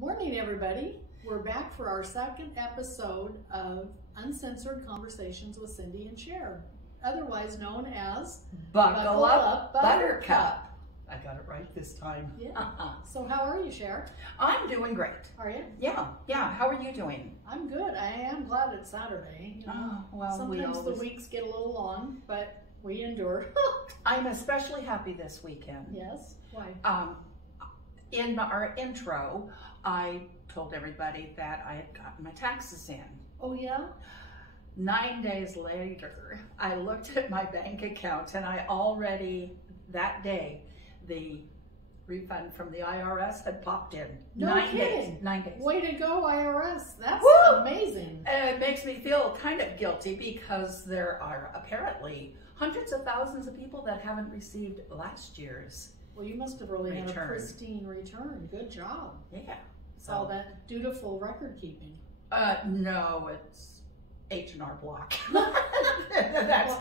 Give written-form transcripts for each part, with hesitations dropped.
Morning, everybody. We're back for our second episode of Uncensored Conversations with Cindy and Cher, otherwise known as Buckle Up Buttercup. I got it right this time. Yeah. So how are you, Cher? I'm doing great. Are you? Yeah. How are you doing? I'm good. I am glad it's Saturday. You know, Oh, well, sometimes the weeks get a little long, but we endure. I'm especially happy this weekend. Yes? Why? In our intro, I told everybody that I had gotten my taxes in. Oh, yeah? 9 days later, I looked at my bank account and I already, that day, the refund from the IRS had popped in. No 9 kidding. days. 9 days. Way to go, IRS. That's Woo! amazing. And it makes me feel kind of guilty because there are apparently hundreds of thousands of people that haven't received last year's. Well, you must have really had a Return. pristine return. Good job. Yeah. It's all that dutiful record keeping. No, it's H&R Block. Well,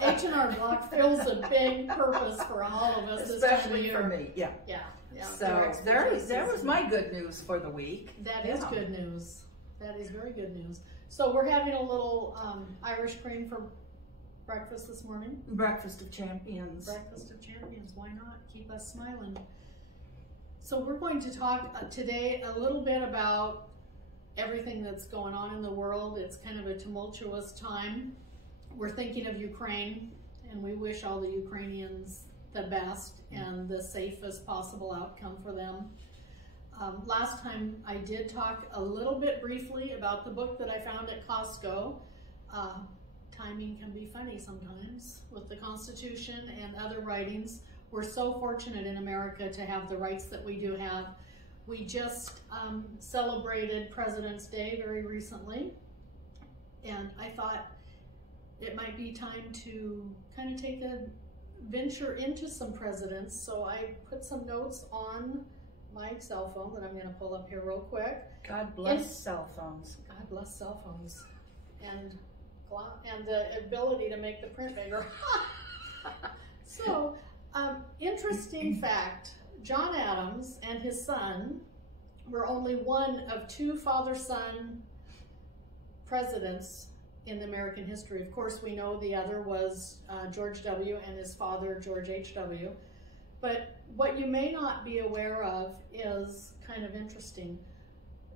H&R Block fills a big purpose for all of us, especially this for time of year. me. Yeah. Yeah. So there was my good news for the week. That is good news. That is very good news. So we're having a little Irish cream for breakfast this morning. Breakfast of Champions. Breakfast of Champions. Why not? Keep us smiling. So we're going to talk today a little bit about everything that's going on in the world. It's kind of a tumultuous time. We're thinking of Ukraine, and we wish all the Ukrainians the best and the safest possible outcome for them. Last time I did talk a little bit briefly about the book that I found at Costco. Timing can be funny sometimes with the Constitution and other writings. We're so fortunate in America to have the rights that we do have. We just celebrated President's Day very recently, and I thought it might be time to kind of take a venture into some presidents. So I put some notes on my cell phone that I'm going to pull up here real quick. God bless cell phones. God bless cell phones. And the ability to make the print bigger. So, interesting fact, John Adams and his son were only one of two father-son presidents in American history. Of course, we know the other was George W. and his father, George H.W. But what you may not be aware of is kind of interesting.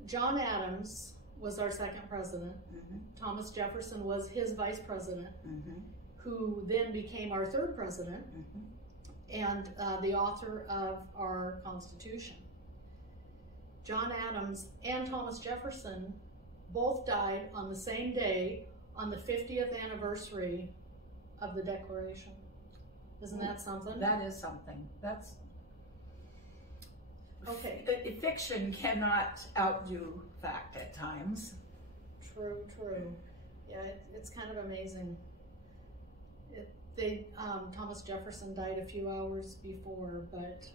John Adams was our second president. Thomas Jefferson was his vice president, who then became our third president, and the author of our Constitution. John Adams and Thomas Jefferson both died on the same day on the 50th anniversary of the Declaration. Isn't that something? That is something. That's okay. Fiction cannot outdo fact at times. True. Yeah, it's kind of amazing. Thomas Jefferson died a few hours before, but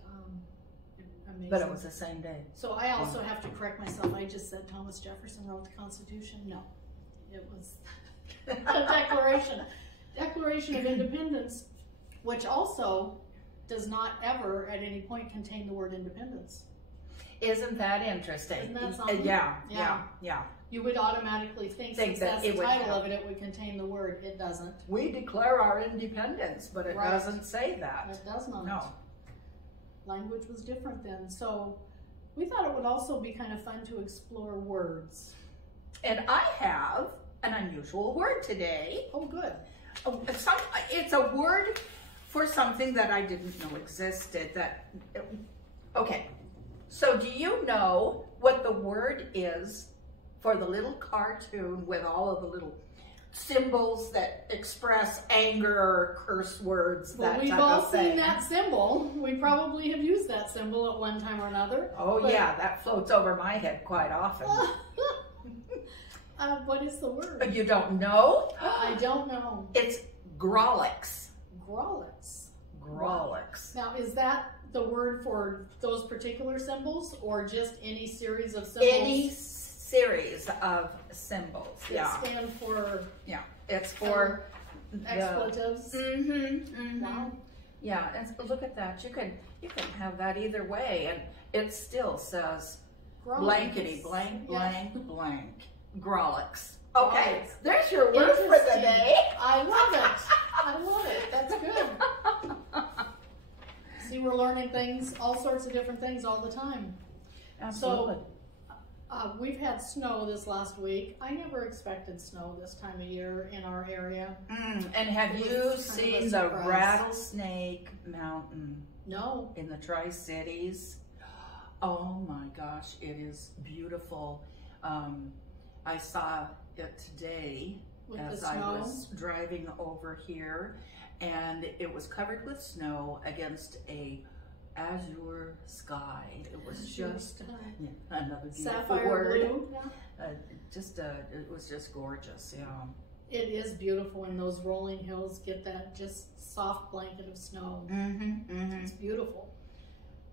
amazing. But it was the same day. So I also have to correct myself. I just said Thomas Jefferson wrote the Constitution. No, it was the Declaration of Independence, which also does not ever at any point contain the word independence. Isn't that interesting? Isn't that something? Yeah. You would automatically think since that's the title of it, it would contain the word. It doesn't. We declare our independence, but it doesn't say that. It does not. No. Language was different then. So we thought it would also be kind of fun to explore words. And I have an unusual word today. Oh, good. It's a word for something that I didn't know existed. Okay. So do you know what the word is for the little cartoon with all of the little symbols that express anger or curse words, well, we've all seen that symbol. We probably have used that symbol at one time or another. Oh, yeah, that floats over my head quite often. What is the word? You don't know? I don't know. It's Grawlix. Grawlix. Grawlix. Now, is that the word for those particular symbols, or just any series of symbols? Any series of symbols. That stand for. Yeah, it's for expletives. Wow. Yeah, and look at that. You can have that either way, and it still says Blankety blank blank Yeah. blank. Grawlix. Okay, Grawlix. there's your word for the Interesting. day. I love it. I love it. That's good. See, we're learning things, all sorts of different things all the time. Absolutely. We've had snow this last week. I never expected snow this time of year in our area. And have It you was kind of a seen the surprise. Rattlesnake Mountain No. in the Tri-Cities? Oh my gosh, it is beautiful. I saw it today With as the I snow? was driving over here, and it was covered with snow against a azure sky. It was just another beautiful Sapphire word. blue. Yeah. It was just gorgeous. Yeah. It is beautiful when those rolling hills get that just soft blanket of snow. It's beautiful.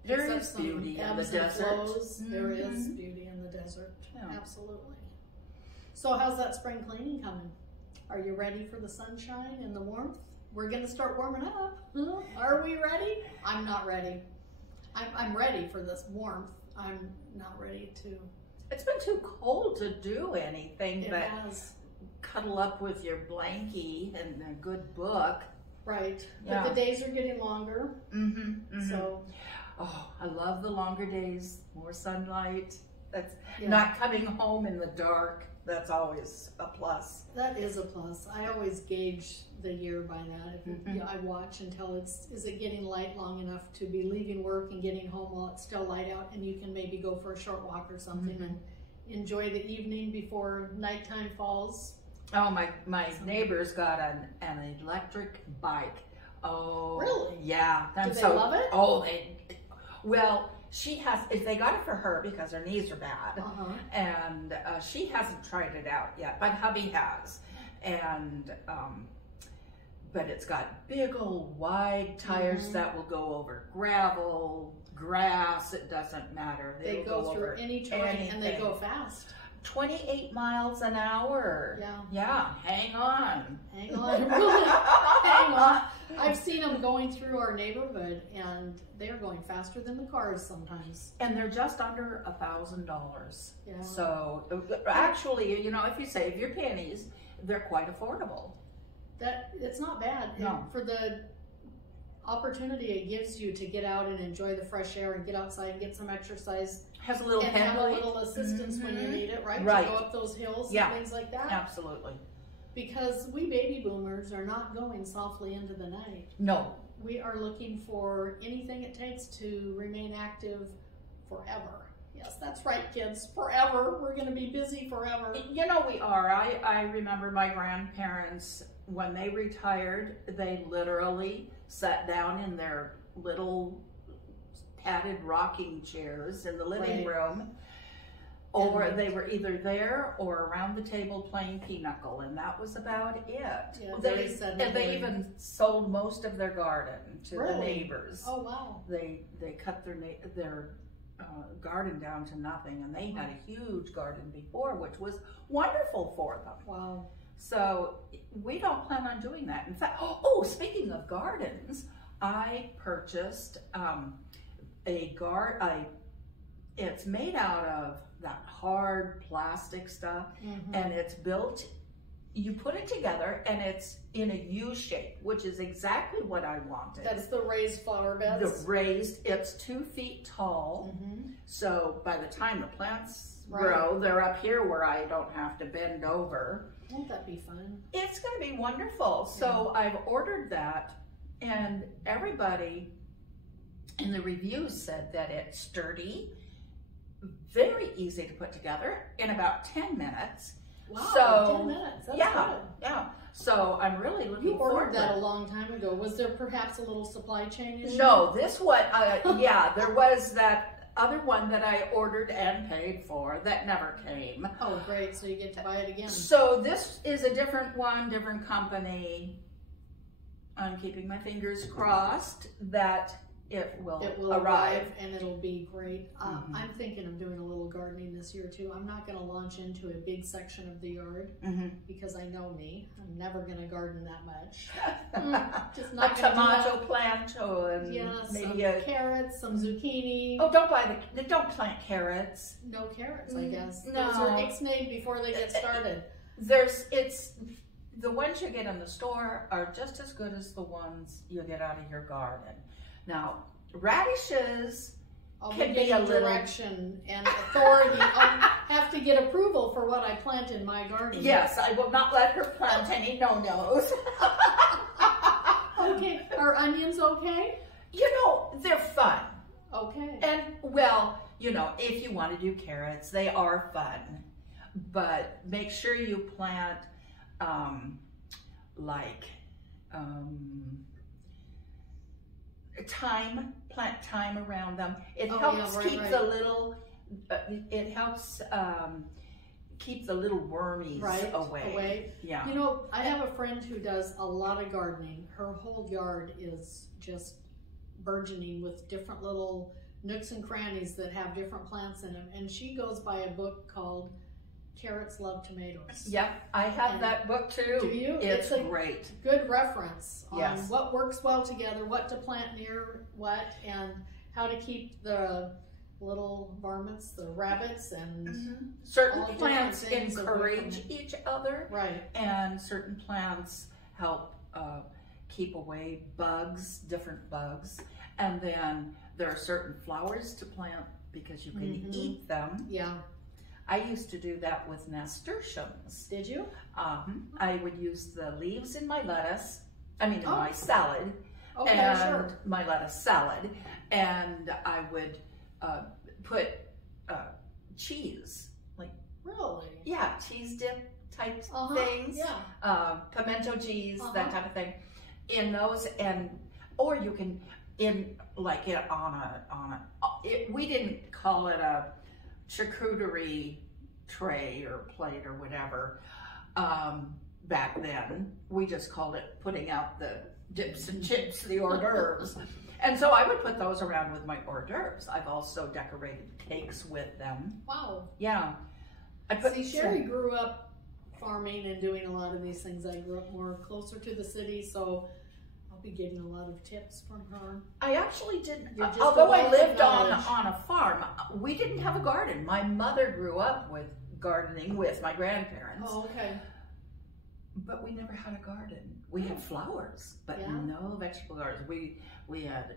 There Except is some beauty in the ebbs and desert. flows. There is beauty in the desert. Yeah. Absolutely. So how's that spring cleaning coming? Are you ready for the sunshine and the warmth? We're going to start warming up. Huh? Are we ready? I'm not ready. I'm ready for this warmth. I'm not ready to. It's been too cold to do anything It but has. cuddle up with your blankie and a good book. Right. Yeah. But the days are getting longer. So Oh, I love the longer days, more sunlight. That's yeah. not coming home in the dark. That's always a plus. That is a plus. I always gauge the year by that. If I watch until is it getting light long enough to be leaving work and getting home while it's still light out, and you can maybe go for a short walk or something and enjoy the evening before nighttime falls. Oh, my neighbor's got an electric bike. Oh, Really? Yeah. Do they love it? Oh, well, she has. They got it for her because her knees are bad. And she hasn't tried it out yet, but hubby has. And but it's got big old wide tires that will go over gravel, grass. It doesn't matter. They go through over any terrain and they anything. go fast. 28 miles an hour. Yeah. Yeah. Hang on. Hang on. Hang on. I've seen them going through our neighborhood, and they're going faster than the cars sometimes. And they're just under $1,000. Yeah. So actually, you know, if you save your pennies, they're quite affordable. It's not bad. No. And for the opportunity it gives you to get out and enjoy the fresh air and get outside and get some exercise Has a little and have a headlight. little assistance when you need it, right? Right. To go up those hills Yeah. and things like that. Absolutely. Because we baby boomers are not going softly into the night. No. We are looking for anything it takes to remain active forever. Yes, that's right, kids. Forever. We're going to be busy forever. You know, we are. I remember my grandparents, when they retired, they literally sat down in their little padded rocking chairs in the living room, or they were either there or around the table playing pinochle, and that was about it. Yeah, And they even sold most of their garden to the neighbors. Oh, wow. They cut their garden down to nothing, and they had a huge garden before, which was wonderful for them. Wow. So we don't plan on doing that. In fact, speaking of gardens, I purchased it's made out of that hard plastic stuff, and it's built, you put it together, and it's in a U shape, which is exactly what I wanted. That's the raised flower beds? The raised, it's 2 feet tall, so by the time the plants grow, they're up here where I don't have to bend over. Won't that be fun? It's going to be wonderful. So I've ordered that, and everybody in the reviews said that it's sturdy, very easy to put together in about 10 minutes. Wow, So 10 minutes. That's yeah, good. yeah. So I'm really looking You forward ordered to that it. a long time ago. Was there perhaps a little supply chain issue? No, this one, yeah, there was that other one that I ordered and paid for that never came. Oh, great. So you get to buy it again. So this is a different one, different company. I'm keeping my fingers crossed that it will arrive and it'll be great. I'm thinking of doing a little gardening this year too. I'm not going to launch into a big section of the yard because I know me. I'm never going to garden that much. Just not a tomato plant or maybe some carrots, some zucchini. Oh, don't plant carrots. No carrots, I guess. No. Those are ixnayed before they get started. The ones you get in the store are just as good as the ones you get out of your garden. Now, radishes can be a little direction and authority. I'll have to get approval for what I plant in my garden. Yes, I will not let her plant any no-nos. Okay, are onions okay? You know, they're fun. Okay. And, well, you know, if you want to do carrots, they are fun. But make sure you plant plant thyme around them. It helps keep the little, it helps keep the little wormies away. Yeah. You know, I have a friend who does a lot of gardening. Her whole yard is just burgeoning with different little nooks and crannies that have different plants in them. And she goes by a book called Carrots Love Tomatoes. Yep, I have that book too. Do you? It's great. Good reference on yes. what works well together, what to plant near what, and how to keep the little varmints, the rabbits, and certain plants encourage each other. Right. And certain plants help keep away bugs, different bugs. And then there are certain flowers to plant because you can eat them. Yeah. I used to do that with nasturtiums. Did you? I would use the leaves in my lettuce, in my salad, my lettuce salad, and I would put cheese, really? Yeah, cheese dip type things, pimento cheese, that type of thing, in those, or you can we didn't call it a charcuterie tray or plate or whatever back then. We just called it putting out the dips and chips, the hors d'oeuvres. And so I would put those around with my hors d'oeuvres. I've also decorated cakes with them. Wow. Yeah. Sherry grew up farming and doing a lot of these things. I grew up more closer to the city, so I'll be getting a lot of tips from her. I actually didn't, although I lived on a farm, we didn't have a garden. My mother grew up with gardening with my grandparents. Oh, okay. But we never had a garden. We had flowers, but no vegetable gardens. We had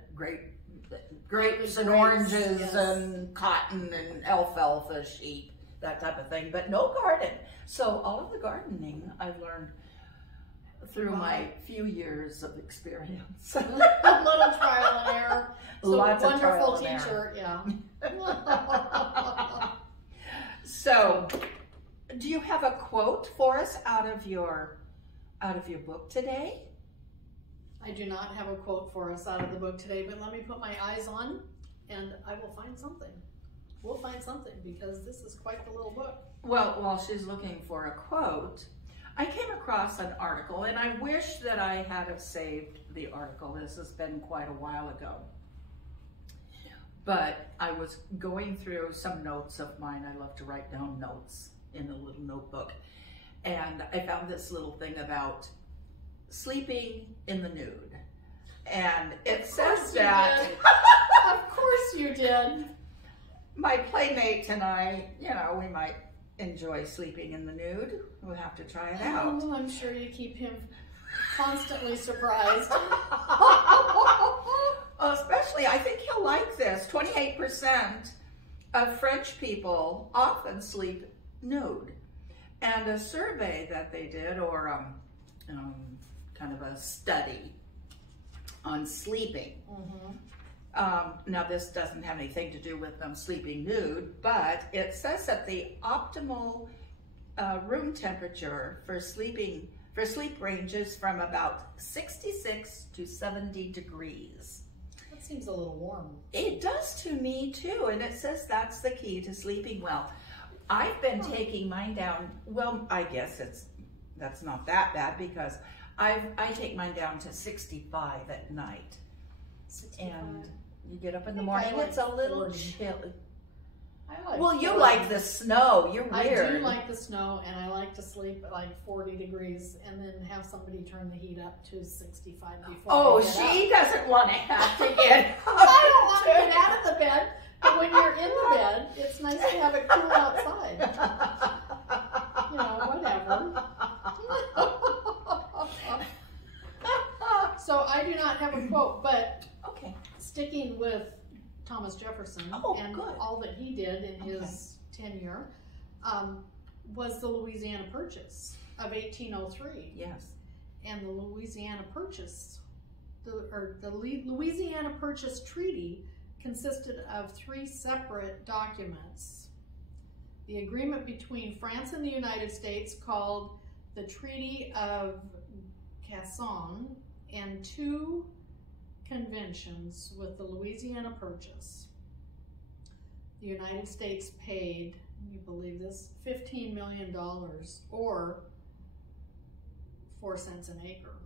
grapes and oranges and cotton and alfalfa, sheep, that type of thing, but no garden. So all of the gardening I've learned through my few years of experience. A little trial and error. So lots of trial wonderful and teacher, yeah. So, do you have a quote for us out of your book today? I do not have a quote for us out of the book today, but let me put my eyes on and I will find something. We'll find something because this is quite the little book. Well, while she's looking for a quote, I came across an article, and I wish that I had have saved the article. This has been quite a while ago. But I was going through some notes of mine. I love to write down notes in a little notebook. And I found this little thing about sleeping in the nude. And it says that... Of course you did. My playmate and I, we might enjoy sleeping in the nude. We'll have to try it out. Oh, I'm sure you keep him constantly surprised. Especially, I think he'll like this. 28% of French people often sleep nude. And a survey that they did, or kind of a study on sleeping. Now, this doesn't have anything to do with them sleeping nude, but it says that the optimal room temperature for sleep ranges from about 66 to 70 degrees. That seems a little warm. It does to me too, and it says that's the key to sleeping well. I've been taking mine down, well, I guess that's not that bad because I take mine down to 65 at night. 65. And You get up in the morning, it's a little 40. chilly. I like Well, you 40. like the snow. You're weird. I do like the snow, and I like to sleep at like 40 degrees and then have somebody turn the heat up to 65 before Oh, I get she up. doesn't want to have to get I don't want to get out of the bed, but when you're in the bed, it's nice to have it cool outside. You know, whatever. So I do not have a quote, but Okay. sticking with Thomas Jefferson and good. all that he did in his tenure was the Louisiana Purchase of 1803. Yes. And the Louisiana Purchase, the Louisiana Purchase Treaty consisted of 3 separate documents. The agreement between France and the United States, called the Treaty of Casson, and 2 conventions with the Louisiana Purchase. The United States paid, can you believe this, $15 million, or 4 cents an acre.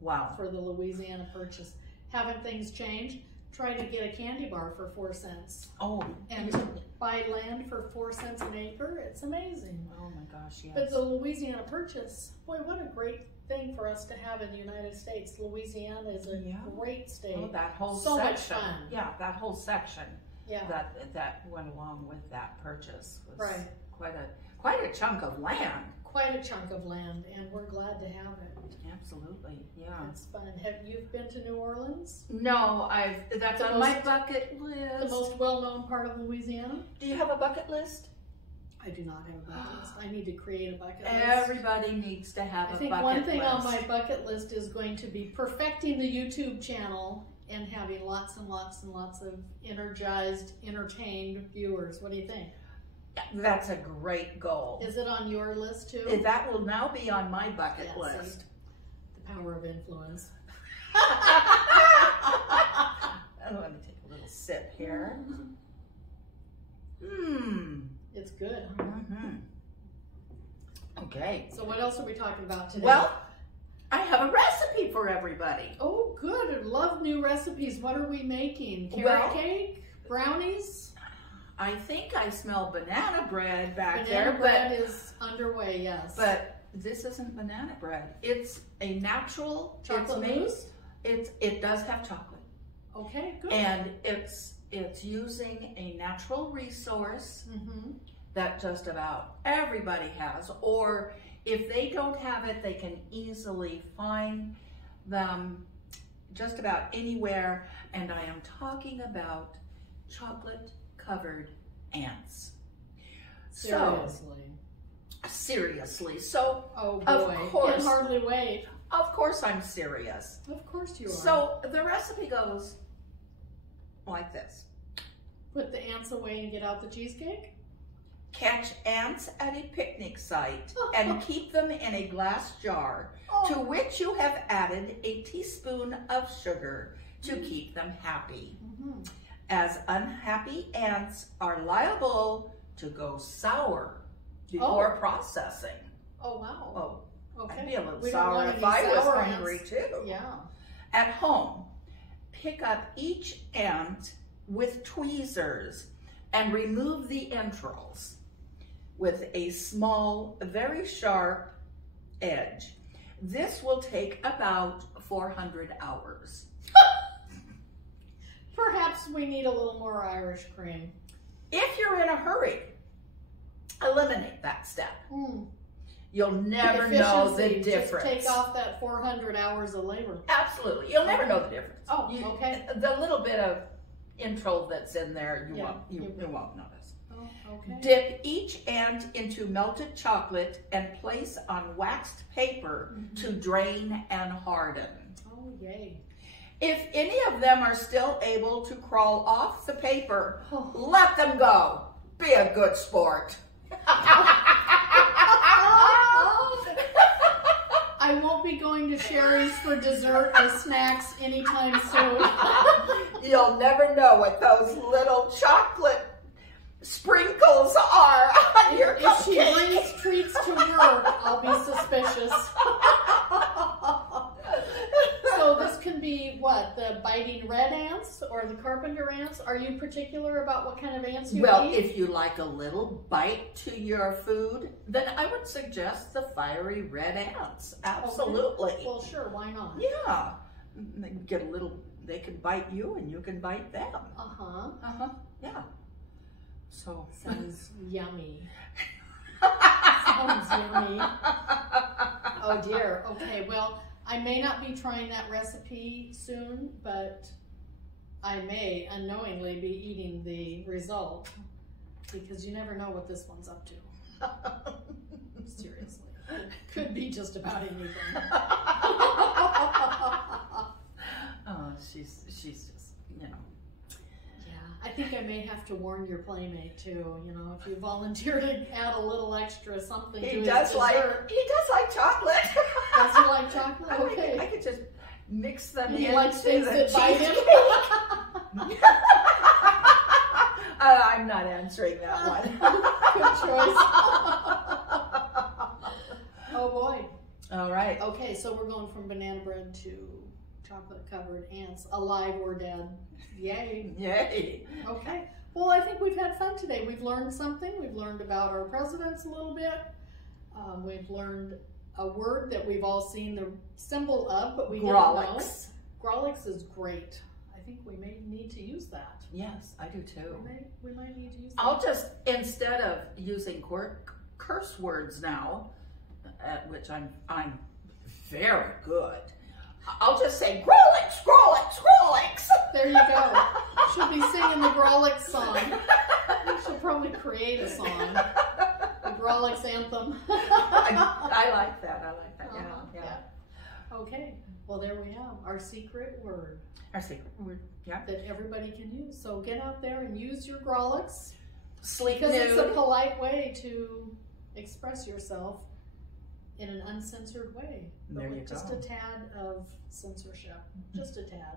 Wow. For the Louisiana Purchase. Haven't things changed? Try to get a candy bar for 4 cents. Oh. And to buy land for 4 cents an acre, it's amazing. Oh my gosh, yes. But the Louisiana Purchase, boy, what a great thing for us to have in the United States. Louisiana is a great state. Oh, that whole so section. much fun. Yeah, that whole section. Yeah. That went along with that purchase was Right. quite a chunk of land. Quite a chunk of land, and we're glad to have it. Absolutely, yeah. It's fun. Have you been to New Orleans? No, that's on my bucket list. The most well-known part of Louisiana? Do you have a bucket list? I do not have a bucket list. I need to create a bucket list. Everybody needs to have a bucket list. I think one thing on my bucket list is going to be perfecting the YouTube channel and having lots and lots and lots of energized, entertained viewers. What do you think? That's a great goal. Is it on your list too? That will now be on my bucket list. See, the power of influence. Let me take a little sip here. It's good. Okay. So what else are we talking about today? Well, I have a recipe for everybody. Oh, good. I love new recipes. What are we making? Carrot cake? Brownies? I think I smell banana bread back Banana there. bread is underway, yes. But this isn't banana bread. It's a natural chocolate mousse? It does have chocolate. Okay, good. And it's using a natural resource that just about everybody has, or if they don't have it, they can easily find them just about anywhere. And I am talking about chocolate covered ants. Seriously. So, oh boy, of course, can hardly wait. Of course I'm serious. Of course you are. So the recipe goes like this. Put the ants away and get out the cheesecake? Catch ants at a picnic site and keep them in a glass jar to which you have added a teaspoon of sugar to keep them happy. As unhappy ants are liable to go sour before processing. Oh, wow. Oh, okay. I'd be a little We don't sour want if any I was sour hungry ants. too. Yeah. At home, pick up each ant with tweezers and remove the entrails with a small, very sharp edge. This will take about 400 hours. Perhaps we need a little more Irish cream. If you're in a hurry, eliminate that step. You'll never know the difference. Just take off that 400 hours of labor. Absolutely. You'll never know the difference. Oh, okay. The little bit of entrail that's in there, you won't notice. Oh, okay. Dip each ant into melted chocolate and place on waxed paper to drain and harden. Oh, yay. If any of them are still able to crawl off the paper, let them go. Be a good sport. I won't be going to Sherry's for dessert or snacks anytime soon. You'll never know what those little chocolate sprinkles are on your If she cupcake. brings treats to work, I'll be suspicious. So this can be what? The biting red ants or the carpenter ants? Are you particular about what kind of ants you Well, eat? if you like a little bite to your food, then I would suggest the fiery red ants. Absolutely. Okay. Well, sure, why not? Yeah. They get a little, they can bite you and you can bite them. Uh-huh. Uh-huh. Yeah. So. Sounds yummy. Sounds yummy. Oh dear. Okay, well, I may not be trying that recipe soon, but I may unknowingly be eating the result because you never know what this one's up to. Seriously. It could be just about anything. Oh, she's just, you know. Yeah, I think I may have to warn your playmate too. You know, if you volunteer to add a little extra something to his dessert. He does like chocolate. Does he like chocolate? Okay. I could just mix them in. He likes things that bite him. I'm not answering that one. Good choice. Oh boy. All right. Okay, so we're going from banana bread to chocolate covered ants, alive or dead. Yay. Yay. Okay. Well, I think we've had fun today. We've learned something. We've learned about our presidents a little bit. We've learned a word that we've all seen the symbol of, but we didn't know. Grawlix. Grawlix is great. I think we may need to use that. Yes, I do too. We might need to use that. I'll just, instead of using curse words now, at which I'm very good, I'll just say Grawlix, Grawlix, Grawlix. There you go. Should be singing the Grawlix song. We should probably create a song. The Grawlix anthem. I like that. I like that. Yeah. Okay. Well, there we have our secret word. Our secret word. Yeah. That everybody can use. So get out there and use your Grawlix. Sleep Because nude. it's a polite way to express yourself in an uncensored way. But There you with just go. a tad of censorship. Just a tad.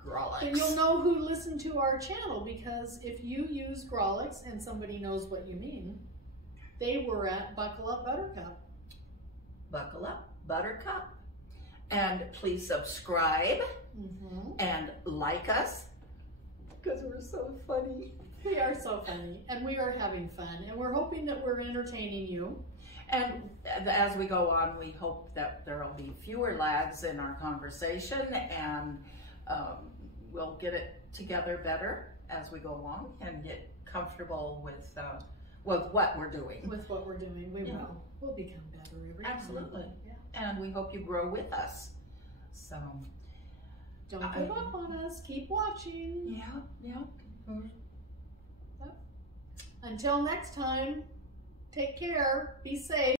Grawlix. And you'll know who listened to our channel, because if you use Grawlix and somebody knows what you mean, they were at Buckle Up Buttercup. Buckle Up Buttercup. And please subscribe and like us, because we're so funny. We are so funny, and we are having fun, and we're hoping that we're entertaining you. And as we go on, we hope that there will be fewer lags in our conversation, and we'll get it together better as we go along and get comfortable with what we're doing. With what we're doing, we will. We'll become better every time. Absolutely. Yeah. And we hope you grow with us. So Don't give up on us. Keep watching. Yeah. Until next time, take care. Be safe.